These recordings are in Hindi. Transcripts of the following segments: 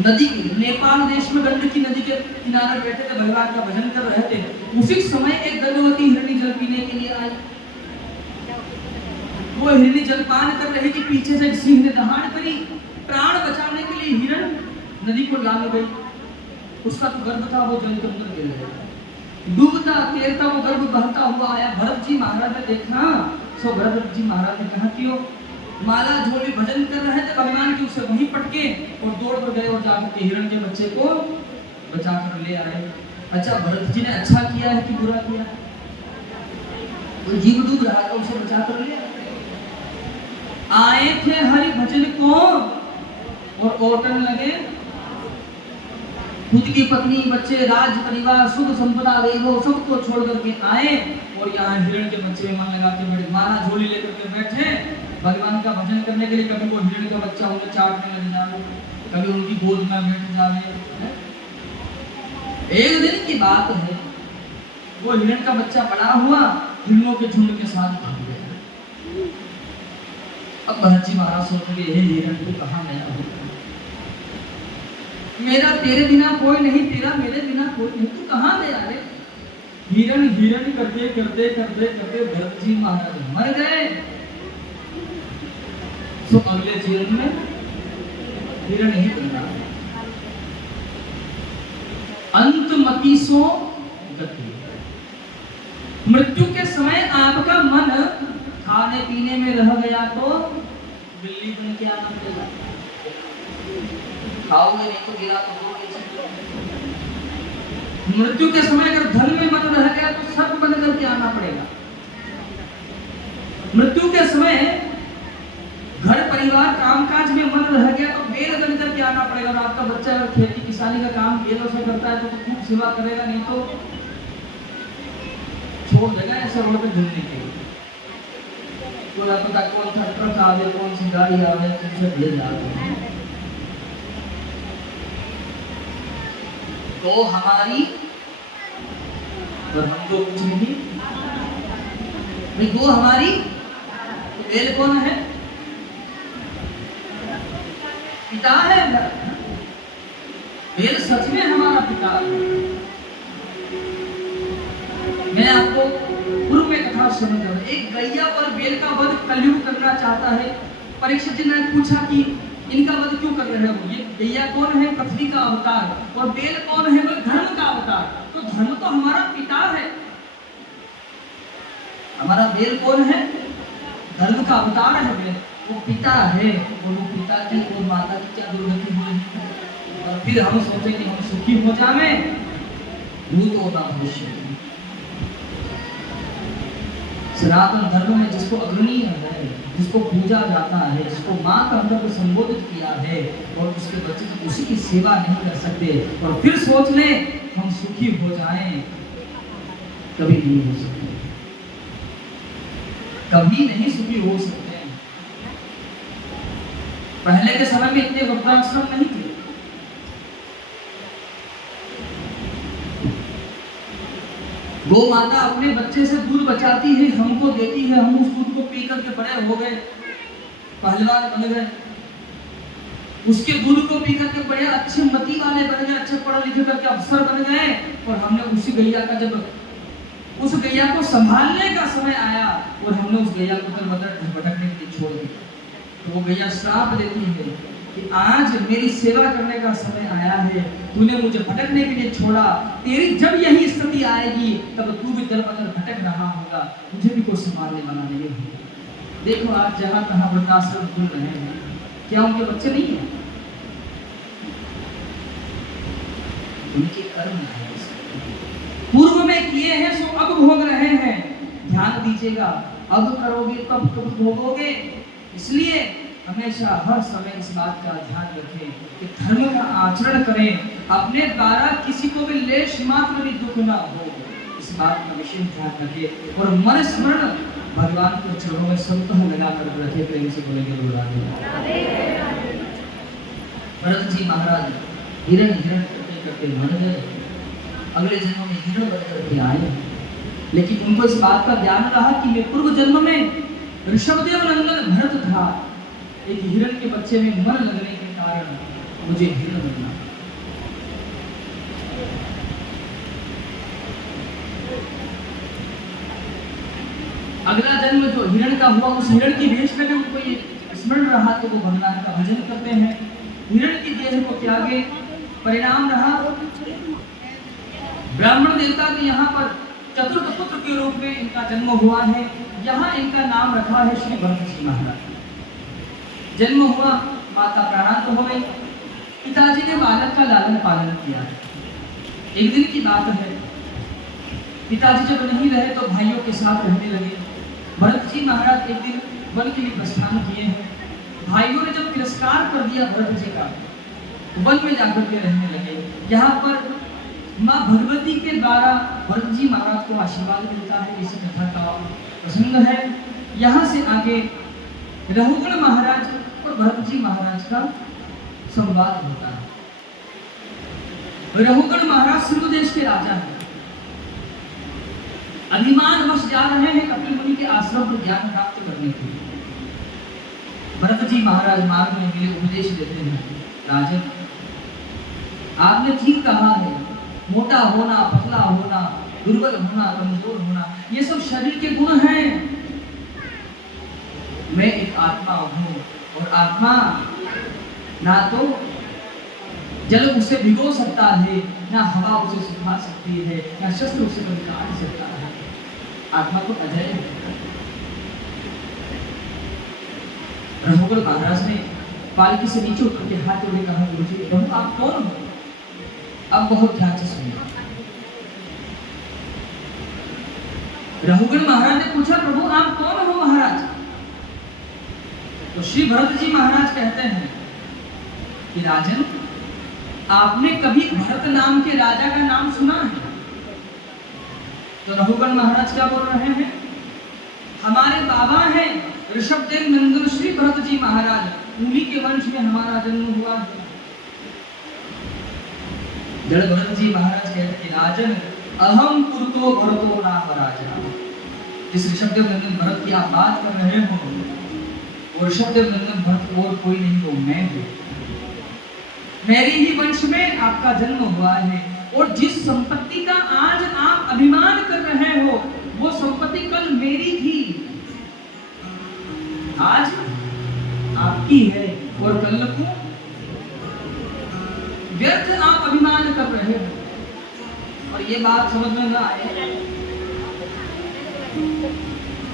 नदी नेपाल देश में गंडकी नदी के किनारे बैठे थे, भगवान का भजन कर रहे थे। उसी समय एक गर्भवती हिरणी जल पीने के लिए आई। वो हिरणी जलपान कर रही कि पीछे से सिंह ने दहाड़ करी। प्राण बचाने के लिए हिरण नदी को लांग गई। उसका तो गर्भ था, वो जल के अंदर गिर गया। डूबता तैरता वो गर्भ बहता हुआ आया। भरत जी महाराज ने देखा, सो भरत जी महाराज ने कहा क्यों? माला झोली भजन कर रहे थे भगवान की, उसे वहीं पटके और दौड़ कर गए और जाकर के हिरण के बच्चे को बचा कर ले आए। अच्छा, भरत जी ने अच्छा किया है कि बुरा किया? तो जीव डूब रहा था, उसे बचा कर ले आए थे हरि भजन को और ओटन लगे। खुद की पत्नी, बच्चे, राज परिवार, सुख संपदा, वैभव सबको छोड़ करके आए और यहाँ हिरण के बच्चे में मन लगा के बैठे, माला झोली लेकर के बैठे भगवान का भजन करने के लिए। कभी वो हिरण का बच्चा उन्हें चाटने लग जाए, कभी उनकी गोद में बैठ जाए। एक दिन की बात है, वो हिरण का बच्चा बड़ा हुआ, हिरणों के झुंड के साथ भाग गया। अब भरत जी महाराज सोच रहे, हे हिरण तू कहाँ गया हो? मेरा तेरे बिना कोई नहीं, तेरा मेरे बिना कोई नहीं, तू कहाँ गया रे? हिरण हिरण करते करते करते करते भरत जी महाराज मर गए। तो अगले जीवन में हिरण ही बनना। अंतमति सो गति। मृत्यु के समय आपका मन खाने पीने में रह गया तो बिल्ली बन के आना पड़ेगा। खाओगे नहीं तो गिरा तो मृत्यु के समय अगर धन में मन रह गया तो सर्प बन करके आना पड़ेगा। मृत्यु के समय घर परिवार कामकाज में मन रह गया तो बैल बन करके आना पड़ेगा। और आपका बच्चा अगर खेती किसानी का काम बैलों से करता है तो खूब सेवा करेगा, नहीं तो छोड़ देगा ऐसे रोड पे घूमने के लिए। तो पता कौन सा ट्रक आवे, कौन सी गाड़ी आवे, तुमसे ले जाए। तो हमारी और हम तो कुछ नहीं भाई, वो हमारी बैल कौन है? पिता है। बैल सच में हमारा पिता है। मैं आपको पूर्व में कथा समझ रहा हूं। एक गैया और बैल का वध कलयुग करना चाहता है। परीक्षित जी ने पूछा कि इनका वध क्यों कर रहे हो? ये गैया कौन है? पृथ्वी का अवतार। और बैल कौन है? वो धर्म का अवतार। तो धर्म तो हमारा पिता है। हमारा बैल कौन है? धर्म का अवतार है बैल, वो पिता है। और वो पिता की और माता की क्या दुर्गति हुई? और फिर हम सोचे कि हम सुखी हो जाए, भूत होता भविष्य। सनातन धर्म में जिसको अग्रणीय है, जिसको पूजा जाता है, जिसको माँ का अंदर को संबोधित किया है और उसके बच्चे तो उसी की सेवा नहीं कर सकते और फिर सोच ले हम सुखी हो जाएं, कभी नहीं हो सकते, कभी नहीं सुखी हो सकते। पहले के समय में इतने वृद्धाश्रम नहीं थे। गौ माता अपने बच्चे से दूध बचाती है, हमको देती है, हम उस दूध को पी करके बड़े हो गए, पहलवान बन गए। उसके दूध को पी करके बड़े अच्छे मति वाले बन गए, अच्छे पढ़े लिखे करके अफसर बन गए। और हमने उसी गैया का, जब उस गैया को संभालने का समय आया और हमने उस गैया को भटकने के लिए छोड़ दिया, तो वो गैया श्राप देती है कि आज मेरी सेवा करने का समय आया है, तूने मुझे भटकने के लिए छोड़ा, तेरी जब यही स्थिति आएगी तब तू भी दर बदर भटक रहा होगा, मुझे भी कोई संभालने वाला नहीं होगा। देखो आज जहाँ तहाँ वृद्धाश्रम खुल रहे हैं, क्या उनके बच्चे नहीं है? उनके कर्म है, पूर्व में किए हैं सो अब भोग रहे हैं। ध्यान दीजिएगा, अब करोगे तब भोगोगे। इसलिए हमेशा हर समय इस बात का ध्यान रखें कि धर्म का आचरण करें, अपने द्वारा किसी को भी लेश मात्र भी दुख ना हो, इस बात का विशेष ध्यान रखें। और मन स्मरण भगवान के चरणों में स्वतः लगा कर रखे, प्रेम से बोलेंगे भरत जी महाराज हिरण हिरण करते करते मर गए, अगले जन्म में हिरण बन करके आए। लेकिन उनको इस बात का ज्ञान रहा कि मैं पूर्व जन्म में ऋषभदेव नंदन भरत था। एक हिरण के बच्चे में मन लगने के कारण मुझे हिरण बनना। अगला जन्म जो हिरण का हुआ, उस हिरण की भेष में भी उनको ये स्मरण रहा तो वो भगवान का भजन करते हैं। हिरण की देह को त्यागे, परिणाम रहा ब्राह्मण देवता के यहाँ पर चतुर्थ पुत्र के रूप में इनका जन्म हुआ है। यहाँ इनका नाम रखा है श्री भरत जी महाराज। जन्म हुआ, माता प्राणांत हो गई, पिताजी ने बालक का लालन पालन किया। एक दिन की बात है, पिताजी जब नहीं रहे तो भाइयों के साथ रहने लगे। भरत जी महाराज एक दिन वन के लिए प्रस्थान किए हैं। भाइयों ने जब तिरस्कार कर दिया भरत जी का, वन में जाकर के रहने लगे। यहाँ पर माँ भगवती के द्वारा भरत जी महाराज को आशीर्वाद मिलता है। इसी कथा का प्रसंग है। यहाँ से आगे रघुगण महाराज और भरत जी महाराज का संवाद होता है। रघुगण महाराज सिंधु देश के राजा हैं। अभिमान वश जा रहे हैं कपिल मुनि के आश्रम पर ज्ञान प्राप्त करने के लिए। भरत जी महाराज मार्ग में मिले, उपदेश देते हैं, राजन आपने ठीक कहा है, मोटा होना, पतला होना, दुर्बल होना, कमजोर होना, ये सब शरीर के गुण हैं। मैं एक आत्मा हूं और आत्मा ना तो जल उसे भिगो सकता है, ना हवा उसे सुखा सकती है, ना शस्त्र उसे कभी काट सकता है। आत्मा तो अजय है। रघुगण महाराज ने पालकी से नीचे उतर के हाथ जोड़े कहा, गुरुजी प्रभु आप कौन हो? अब बहुत ध्यान से सुनिए। रघुगण महाराज ने पूछा, प्रभु आप कौन हो महाराज? तो श्री भरत जी महाराज कहते हैं कि राजन आपने कभी भरत नाम के राजा का नाम सुना है? तो रघुगण महाराज क्या बोल रहे हैं, हमारे बाबा हैं ऋषभदेव नंदन श्री भरत जी महाराज, उन्हीं के वंश में हमारा जन्म हुआ है। जड़ भरत जी महाराज कहते हैं, राजन अहम पुरतो भरतो नाम राजा। जिस ऋषभदेव नंदन भरत की आप बात कर रहे हो, वो ऋषभदेव नंदन भरत और कोई नहीं, वो मैं हूँ। मेरे ही वंश में आपका जन्म हुआ है। और जिस संपत्ति का आज आप अभिमान कर रहे हो, वो संपत्ति कल मेरी थी, आज आपकी है, और कल को व्यर्थ आप अभिमान कर रहे हो। और ये बात समझ में ना आए,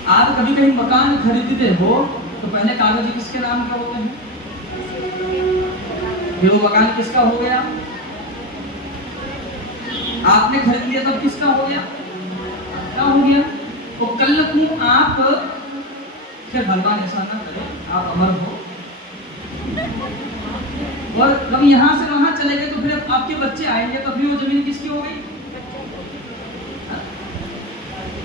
आप कभी कहीं मकान खरीदते हो तो पहले कागज किसके नाम के होते हैं? फिर वो मकान किसका हो गया? आपने खरीद लिया तब किसका हो गया? क्या हो गया? तो कल को आप, फिर भगवान ऐसा ना करे, आप अमर हो और कभी यहाँ से वहां चले गए तो फिर आपके बच्चे आएंगे तो फिर वो जमीन किसकी हो गई?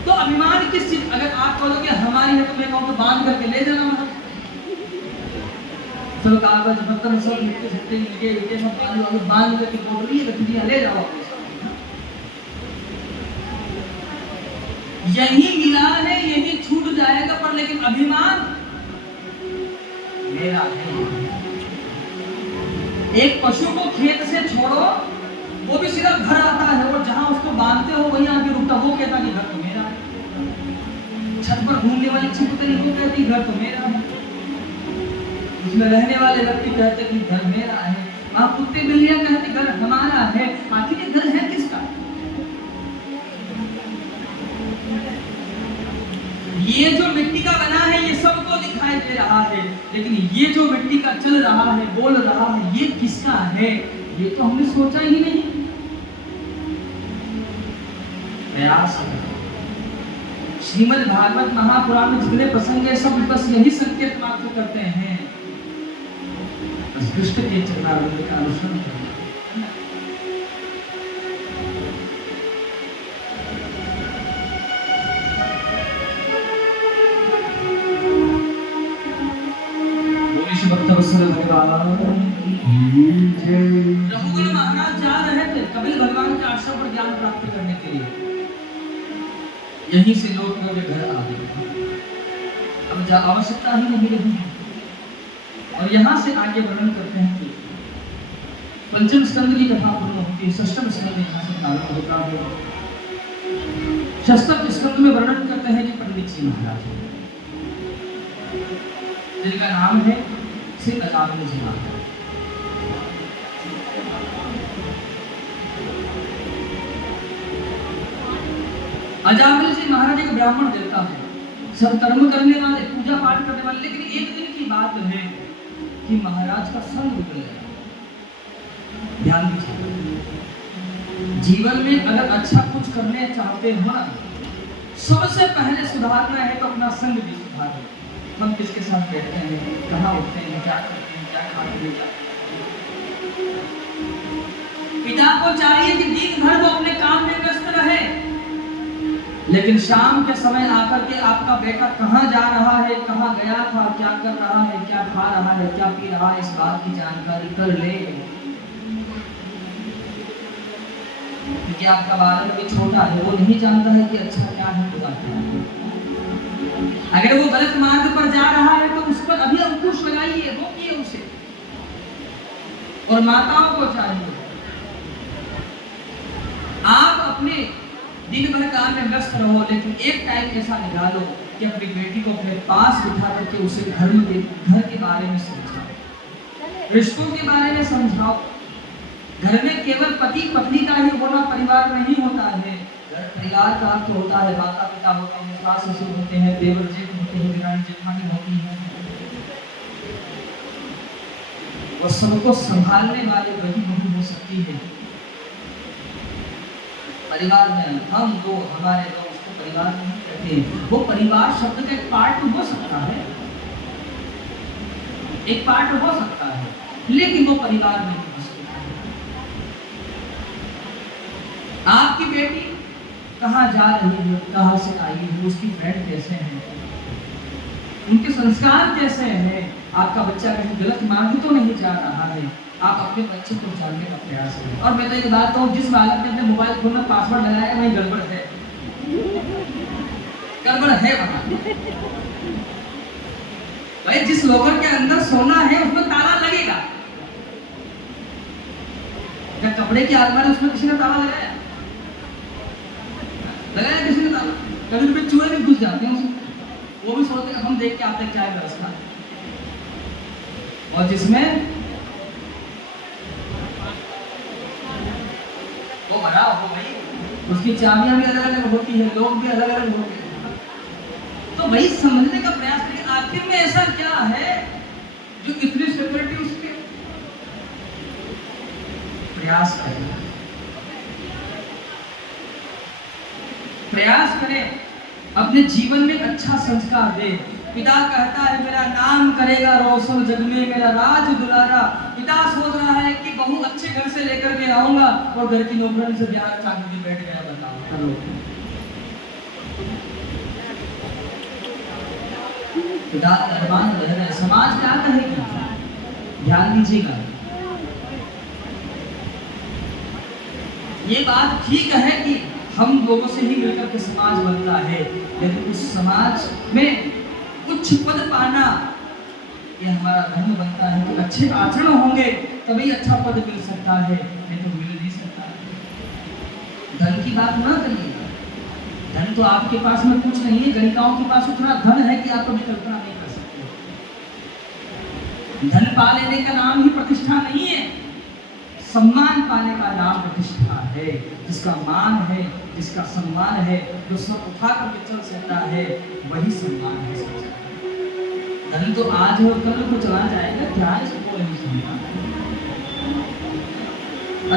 तो अभिमान किस चीज? अगर आप कहोगे हमारी है तो मैं कहूँ तो बांध करके ले जाना वहां। चलो कागज बर्तन सब मिट्टी झट्टे लगे ये सब बांध करके पोटली रख दिया, ले जाओ। यही मिला है, यही छूट जाएगा, पर लेकिन अभिमान मेरा है। एक पशु को खेत से छोड़ो, वो भी सीधा घर आता है, और जहां उसको बांधते हो वहीं आके रुकता, वो कहता कि घर तो मेरा है। छत पर घूमने वाली छिपकली वो कहती घर तो मेरा है। उसमें रहने वाले व्यक्ति कहते कि घर मेरा है। आप कुत्ते बिल्लियां कहते घर हमारा है। आखिर ये घर है किसका? ये जो मिट्टी का बना है ये सबको दिखाई दे रहा है, लेकिन ये जो मिट्टी का चल रहा है, बोल रहा है, ये किसका है? ये तो हमने सोचा ही नहीं। प्रयास श्रीमद् भागवत महापुराण में जितने प्रसंग है सब बस यही संकेत मात्र करते हैं, कृष्ण के चरणारविंद का अनुसरण करना। रघुगण महाराज जा रहे थे कपिल भगवान के आश्रम पर ज्ञान प्राप्त करने के लिए। यहीं से लोग मेरे घर आ गए, अब आवश्यकता ही नहीं रही। और यहां से आगे वर्णन करते हैं कि पंचम स्कंद की कथा पूर्ण होती है, षष्ठम स्कंद यहाँ से प्रारंभ होता है। षष्ठम स्कंद में वर्णन करते हैं कि पंडित जी महाराज जिनका नाम है श्री अजामिल जी महाराज। अजामिल जी महाराज एक ब्राह्मण देवता है, सब कर्म करने वाले, पूजा पाठ करने वाले, लेकिन एक दिन की बात है कि महाराज का संग बिगड़ गया। ध्यान दीजिए, जीवन में अगर अच्छा कुछ करने चाहते हो ना, सबसे पहले सुधारना है तो अपना संग भी सुधारो। हम किसके साथ बैठते हैं, कहाँ उठते हैं, क्या करते हैं, क्या खाते हैं, क्या। पिता को चाहिए कि दिन भर वो अपने काम में व्यस्त रहे, लेकिन शाम के समय आकर के आपका बेटा कहाँ जा रहा है, कहाँ गया था, क्या कर रहा है, क्या खा रहा है, क्या पी रहा है, इस बात की जानकारी कर ले। क्योंकि आपका बालक भी छोटा है, वो नहीं जानता है कि अच्छा क्या है, बुरा क्या है। अगर वो गलत मार्ग पर जा रहा है तो उस पर अभी अंकुश लगाइए, रोकिए उसे। और माताओं को चाहिए आप अपने दिन भर काम में व्यस्त रहो, लेकिन एक टाइम ऐसा निकालो कि अपनी बेटी को अपने पास बिठा करके उसे घर के बारे में समझाओ, रिश्तों के बारे में समझाओ। घर में केवल पति पत्नी का ही होना परिवार नहीं होता है। परिवार का अर्थ होता है माता पिता होते हैं, सास ससुर होते हैं, देवर जेठ होते हैं, देवरानी जेठानी होती है, और सबको संभालने वाले वही बहू हो सकती है। परिवार में हम दो, हमारे दो, उसको परिवार नहीं कहते। वो परिवार शब्द का एक पार्ट हो सकता है, एक पार्ट हो सकता है, लेकिन वो परिवार में हो सकता है। आपकी बेटी कहाँ जा रही है, कहाँ से आई है, उसकी फ्रेंड कैसे हैं, उनके संस्कार कैसे हैं, आपका बच्चा कहीं गलत मार्ग तो नहीं जा रहा है। आप अपने बच्चे को जानने का प्रयास करें। और मैं तो एक बात कहूँ, जिस बालक ने अपने मोबाइल फोन में पासवर्ड लगाया वही गड़बड़ है, गड़बड़ है वहाँ। भाई जिस लॉकर के अंदर सोना है उसमें ताला लगेगा। क्या कपड़े की अलमारी उसमें किसी ने ताला लगाया? लगाया किसी ने ताला? कभी कभी चूहे भी घुस जाते हैं उसमें, वो भी सोचते हैं हम देख के आप तक क्या व्यवस्था है। और जिसमें वो भरा हो भाई, उसकी चाबियां भी अलग अलग होती है, लोग भी अलग अलग होते हैं। तो भाई समझने का प्रयास करिए, आखिर में ऐसा क्या है जो इतनी सिक्योरिटी उसके। प्रयास करें, प्रयास करें, अपने जीवन में अच्छा संस्कार दे। पिता कहता है मेरा नाम करेगा रोशन जग में, मेरा राज दुलारा। पिता सोच रहा है कि बहू अच्छे घर से लेकर के आऊंगा, और घर की नौकरानी से ब्याह चाकरी बैठ गया। बताओ पिता अरमान रह रहे, समाज क्या कहेगी? ध्यान दीजिएगा, ये बात ठीक है कि हम लोगों से ही मिलकर के समाज बनता है, लेकिन उस समाज में उच्च पद पाना ये हमारा धर्म बनता है। तो अच्छे आचरण होंगे तभी अच्छा पद मिल सकता है, नहीं तो मिल नहीं सकता। धन की बात ना करिएगा, धन तो आपके पास में कुछ नहीं है। गणिकाओं के पास उतना धन है कि आप कभी कल्पना नहीं कर सकते। धन पा लेने का नाम ही प्रतिष्ठा नहीं है, सम्मान पाने का नाम प्रतिष्ठा है। जिसका मान है, जिसका सम्मान है, जो सब उठा करके चल सकता है, वही सम्मान है। धन तो आज है और कल को चला जाएगा, क्या इसको नहीं समझा।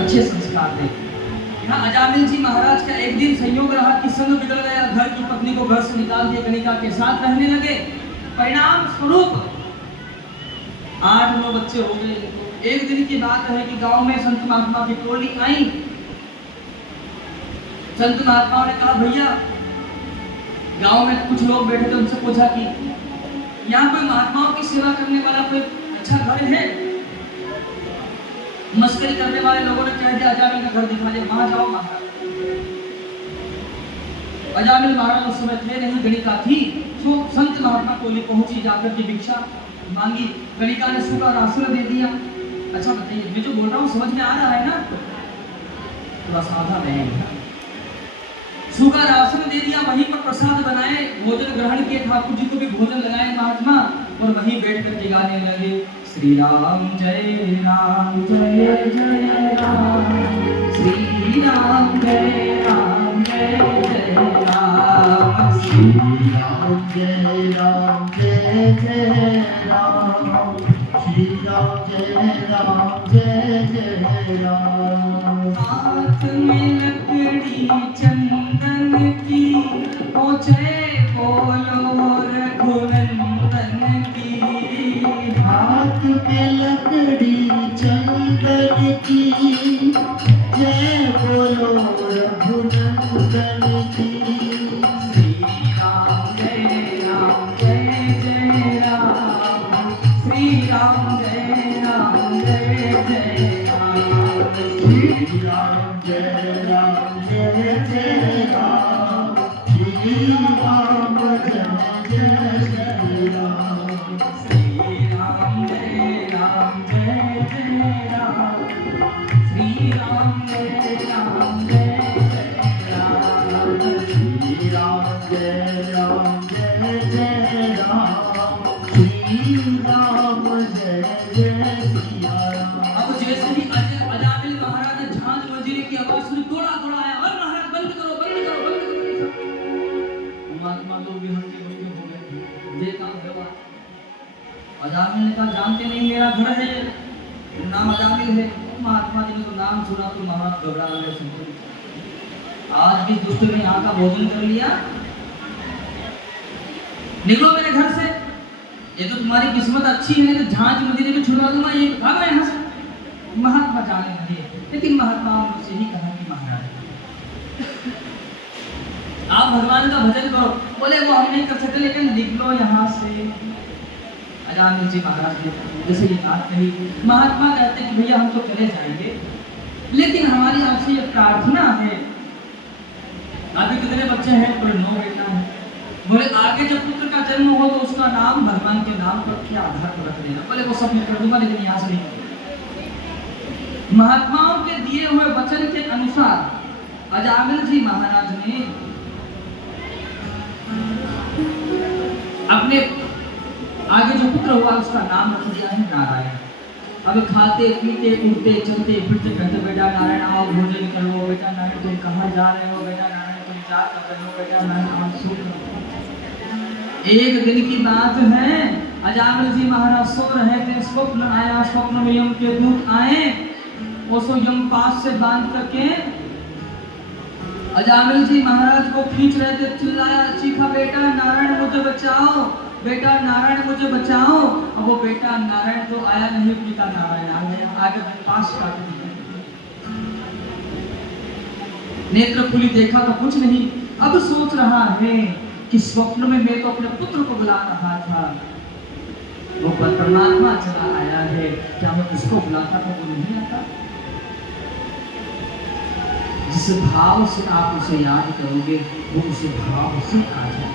अच्छे संस्कार दे। यहाँ अजामिल जी महाराज का एक दिन संयोग रहा कि संग बिगड़ गया, घर की पत्नी को घर से निकाल दिया, गणिका के साथ रहने लगे। परिणाम स्वरूप 8-9 बच्चे हो गए। एक दिन की बात है कि गांव में संत महात्मा की टोली आई। संत महात्मा ने कहा भैया, गांव में कुछ लोग बैठे थे, उनसे पूछा कि यहाँ कोई महात्माओं की सेवा करने वाला कोई अच्छा घर है? मस्करी करने वाले लोगों ने कह दिया अजामिल का घर दिखा दे, वहां जाओ महाराज। अजामिल महाराज उस समय थे नहीं, गणिका थी। तो संत महात्मा टोली पहुंची, जाकर के भिक्षा मांगी। गणिका ने सूखा राशन दे दिया। अच्छा बताइए, मैं जो बोल रहा हूँ समझ में आ रहा है ना? थोड़ा सावधान रहेगा। सूखा राशन दे दिया, वहीं पर प्रसाद बनाए, भोजन ग्रहण किए, ठाकुर जी को भी भोजन लगाए महात्मा, और वहीं बैठ कर के गाने लगे, श्री राम जय राम जय जय राम, श्री राम जय राम जय जय राम, श्री राम जय राम जय जय राम, श्री राम जय राम जय जय राम। हाथ में लकड़ी चंदन की, ओ जय बोलो रघुनंदन की। हाथ में लकड़ी चंदन की, जय बोलो रघुनंदन की। श्री राम जय राम जय जय राम, श्री राम जय राम जय जय राम, श्री राम जय राम जय जय राम, श्री राम जय जय राम, श्री राम जय राम जय जय राम, श्री राम जय राम जय जय राम, श्री राम जय राम जय जय राम, श्री राम जय जय सिया राम। अब जैसे ही अजामिल महाराज ने झांझ बजीरे की आवाज सुनी, दौड़ा आया, और महाराज बंद करो बंद करो बंद करो। महात्मा लोग भी हल्के बंदे हो गए, देखा हुआ। अजामिल ने कहा, जानते नहीं मेरा घर है, नाम अजामिल है। महात्मा जी ने तो नाम सुना तो महाराज घबरा गए, सुनते आज भी दुष्ट ने यहाँ का भोजन कर लिया, निकलो मेरे घर से, ये तो तुम्हारी किस्मत अच्छी है, तो झांझ मदीने में छुड़वा दूंगा, ये भागो यहाँ से। महात्मा जाने लगे, लेकिन महात्मा से ही कहा कि महाराज आप भगवान का भजन करो। बोले वो हम नहीं कर सकते, लेकिन निकलो यहाँ से। अजामिल जी महाराज ने जैसे ये बात कही, महात्मा कहते कि भैया हम तो चले जाएंगे, लेकिन हमारी आपसे ये प्रार्थना है, अभी कितने बच्चे हैं? बोले 9 बेटा है। बोले आगे जब पुत्र का जन्म हो तो उसका नाम भगवान के नाम पर के आधार पर रख देना। बोले वो सब मैं कर दूंगा, लेकिन यहाँ से नहीं। महात्माओं के दिए हुए वचन के अनुसार अजामिल जी महाराज ने अपने आगे जो पुत्र हुआ उसका नाम रख दिया है नारायण। अब खाते पीते उठते चलते फिरते कहते, बेटा नारायण आओ भोजन करो, बेटा नारायण तुम कहाँ जा रहे हो, बेटा नारायण तुम जा कर रहे हो, बेटा नारायण आप सो रहे। एक दिन की बात है, अजामिल जी महाराज सो रहे थे, स्वप्न आया, स्वप्न में यम के दूत आए, उसको यम पास से बांध करके अजामिल जी महाराज को खींच रहे थे, चिल्लाया चीखा, बेटा नारायण मुझे बचाओ, बेटा नारायण मुझे बचाओ। अब वो बेटा नारायण तो आया नहीं, पिता नारायण आ गया, आगे पास काट दिया। नेत्र खुली, देखा तो कुछ नहीं। अब सोच रहा है कि स्वप्न में मैं तो अपने पुत्र को बुला रहा था, वो परमात्मा चला आया है, क्या मैं उसको बुलाता था वो नहीं आता? जिस भाव से आप उसे याद करोगे वो उसे भाव से आ जाए।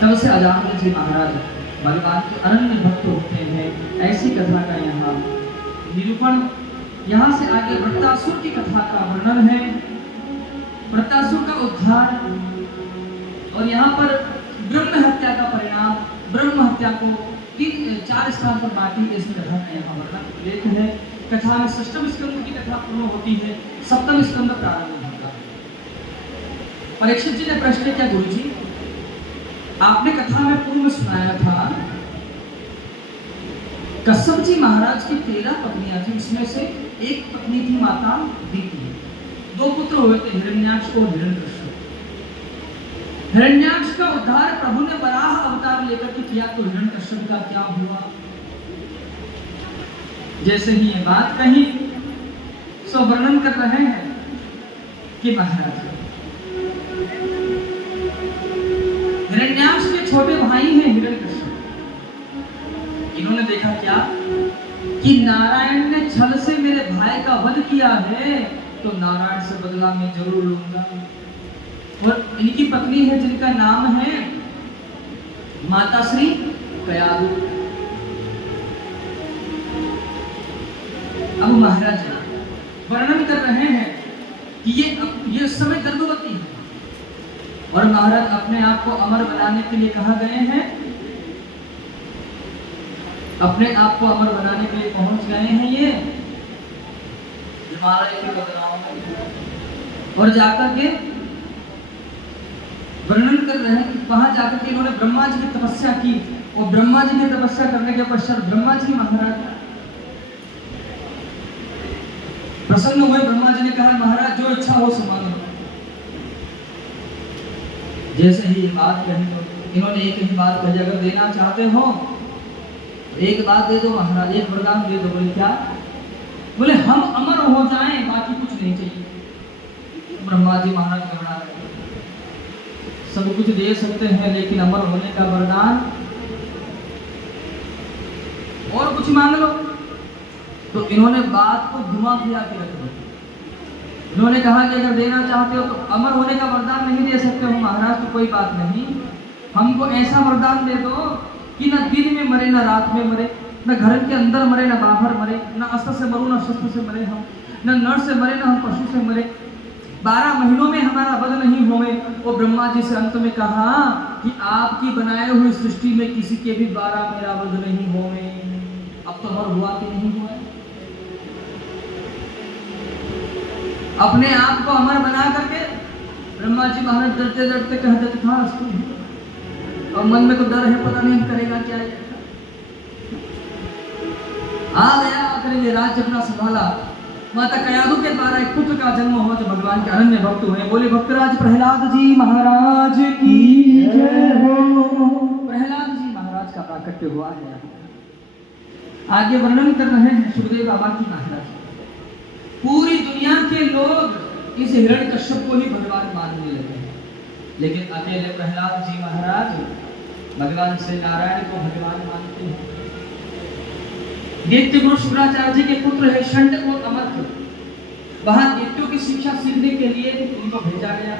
तब से अजामिल जी महाराज भगवान के अनन्य भक्त होते हैं। ऐसी कथा का यहाँ निरूपण, यहाँ से आगे वृत्तासुर की कथा का वर्णन है, वृत्तासुर का उद्धार, और यहाँ पर ब्रह्म हत्या का परिणाम, ब्रह्म हत्या को 4 स्थान पर बांटी ऐसी कथा का यहाँ वर्णन उल्लेख है। कथा में 6वें स्कंद की कथा पूर्ण होती है, 7वें स्कंद प्रारंभ होता है। परीक्षित जी ने प्रश्न किया, गुरु जी आपने कथा में पूर्व में सुनाया था कश्यप जी महाराज की 13 पत्नियां थी, उसमें से एक पत्नी थी माता दीति, 2 पुत्र हुए थे, हिरण्याक्ष और हिरण्यकश्यप। हिरण्याक्ष का उद्धार प्रभु ने वराह अवतार लेकर के किया, तो हिरण्यकश्यप का क्या हुआ? जैसे ही ये बात कही सो वर्णन कर रहे हैं कि महाराज हिरण्याक्ष के छोटे भाई हैं हिरण्यकश्यप, इन्होंने देखा क्या कि नारायण ने छल से मेरे भाई का वध किया है, तो नारायण से बदला मैं जरूर लूंगा। और इनकी पत्नी है जिनका नाम है माता श्री कयादु। अब महाराज वर्णन कर रहे हैं कि ये समय गर्भवती है और महाराज अपने आप को अमर बनाने के लिए कहा गए हैं, अपने आप को अमर बनाने के लिए पहुंच गए हैं ये हिमालय के बदलाव में। और जाकर के वर्णन कर रहे हैं कि वहां जाकर के इन्होंने ब्रह्मा जी की तपस्या की और ब्रह्मा जी की तपस्या करने के पश्चात ब्रह्मा जी महाराज प्रसन्न हुए। ब्रह्मा जी ने कहा महाराज जो इच्छा हो सो मांगो। जैसे ही ये बात कही तो इन्होंने एक ही बात कही, अगर देना चाहते हो एक बात दे दो महाराज, एक वरदान दे दो। बोले क्या? बोले हम अमर हो जाएं, बाकी कुछ नहीं चाहिए। ब्रह्मा जी महाराज घबरा गए, सब कुछ दे सकते हैं लेकिन अमर होने का वरदान और कुछ मांग लो। तो इन्होंने बात को घुमा फिरा के रख दिया। इन्होंने कहा कि अगर देना चाहते हो तो अमर होने का वरदान नहीं दे सकते हो महाराज, तो कोई बात नहीं, हमको ऐसा वरदान दे दो कि न दिन में मरे, न रात में मरे, न घर के अंदर मरे, न बाहर मरे, न अस्त्र से मरो, न शस्त्र से मरे हम, न नर से मरे, न हम पशु से मरे, 12 महीनों में हमारा वध नहीं होवे। और ब्रह्मा जी से अंत में कहा कि आपकी बनाए हुई सृष्टि में किसी के भी 12 मेरा वध नहीं होवे। अब तो अमर हुआ कि नहीं हुआ? अपने आप को अमर बना करके ब्रह्मा जी महाराज डरते डरते कहते था और मन में तो डर है, पता नहीं करेगा क्या। आ गया आकर ये राज्य अपना संभाला। माता कयादु के द्वारा एक पुत्र का जन्म हुआ जो भगवान के अनन्य भक्त हुए। बोले भक्तराज प्रहलाद जी महाराज की जय हो। प्रहलाद जी महाराज का प्राकट्य हुआ है। आगे वर्णन कर रहे हैं सुखदेव बाबा की महाराज। पूरी दुनिया के लोग इस हिरण्यकश्यप को ही भगवान मानने लगे, लेकिन अकेले प्रहलाद जी महाराज भगवान श्री नारायण को भगवान मानते हैं। दैत्य गुरु शुक्राचार्य जी के पुत्र है षंडक और अमर्त्य। वहां दैत्यों की शिक्षा सीखने के लिए उनको भेजा गया,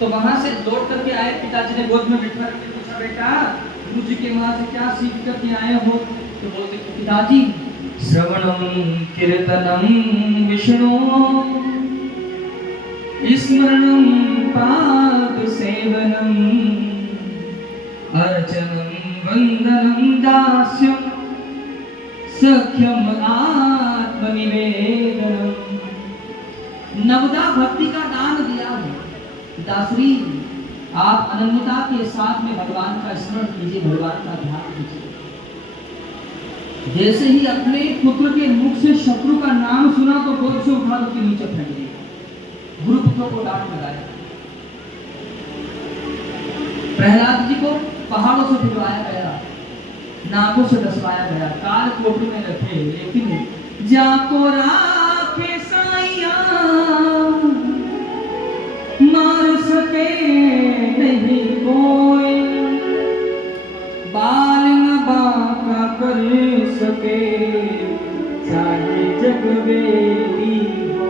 तो वहां से लौट करके आए। पिताजी ने गोद में बैठा करके पूछा बेटा गुरु जी के वहां से क्या सीख करके आए हो? तो बोलते पिताजी श्रवणम कीर्तनम विष्णु स्मरणम पाद सेवनम अर्चनम वंदनम दास्यम सख्यम आत्मनिवेदनम। नवदा भक्ति का दान दिया है। दासरी आप अनन्यता के साथ में भगवान का स्मरण कीजिए, भगवान का ध्यान कीजिए। जैसे ही अपने पुत्र के मुख से शत्रु का नाम सुना तो गोद से उठा के नीचे फेंक दिया। गुरु पुत्रों को डांट लगाया। प्रहलाद जी को पहाड़ों से भिजवाया गया, नाकों से डसवाया गया, काल कोठरी में रखे, लेकिन जाको राखे साइया मार सके नहीं कोई, बाल न बाका कर सके चाहे जग बेली हो।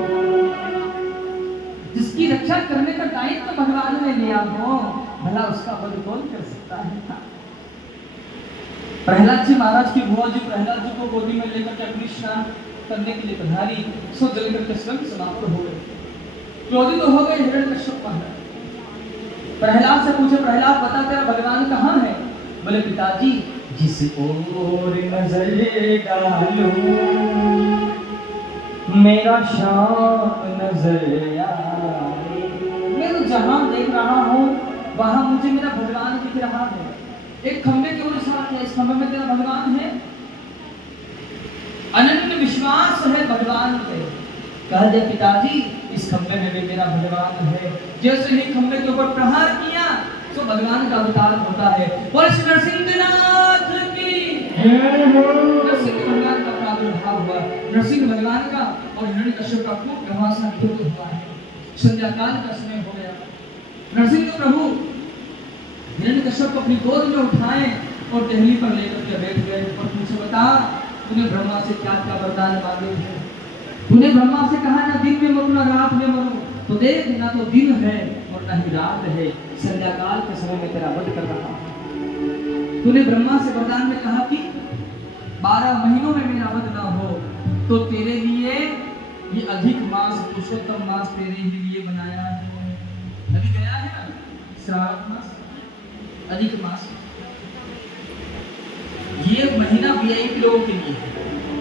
जिसकी रक्षा करने का दायित्व तो भगवान ने लिया हो, भला उसका वध कौन कर सकता है? प्रहलाद जी महाराज की बुआ जी प्रहलाद जी को गोदी में लेकर के अपनी स्नान करने के लिए पधारी। सो जल करके स्वयं समाप्त हो गए। क्रोधित हो गए हिरण्यकश्यप महाराज। प्रहलाद से पूछे प्रहलाद बता तेरा भगवान कहाँ है? बोले पिताजी जिस ओर नजर डालूं मेरा शाम नजर आए। मैं तो जहां देख रहा हूँ वहां मुझे मेरा भगवान दिख रहा है। एक खंबे की ओर इशारा किया, इस खंबे में तेरा भगवान है। अनन्य विश्वास है भगवान पे। कह दे पिताजी इस खंबे में भी मेरा भगवान है। जैसे ही खंबे के ऊपर प्रहार किया तो भगवान का अवतार होता है। बोल श्री नरसिंहनाथ की नरसिंह भगवान का प्रादुर्भाव हुआ। नरसिंह भगवान का और हिरण्यकश्यप का खूब घमासान युद्ध हुआ है। संध्या काल का समय हो गया। नरसिंह प्रभु हिरण्यकश्यप को अपनी गोद में उठाए और टहनी पर लेकर के बैठ गए और पूछे बता तूने ब्रह्मा से क्या क्या वरदान मांगे थे? तूने ब्रह्मा से कहा ना दिन में मरो ना रात में मरो, तो देख ना तो दिन है और ना ही रात है, संध्या काल के समय में तेरा वध कर रहा हूं। तूने ब्रह्मा से वरदान में कहा कि 12 महीनों में मेरा वध ना हो, तो तेरे लिए ये अधिक मास, पुरुषोत्तम मास तेरे ही लिए बनाया है। अभी गया है ना श्रावण मास, अधिक मास, ये महीना वीआईपी लोगों के लिए है।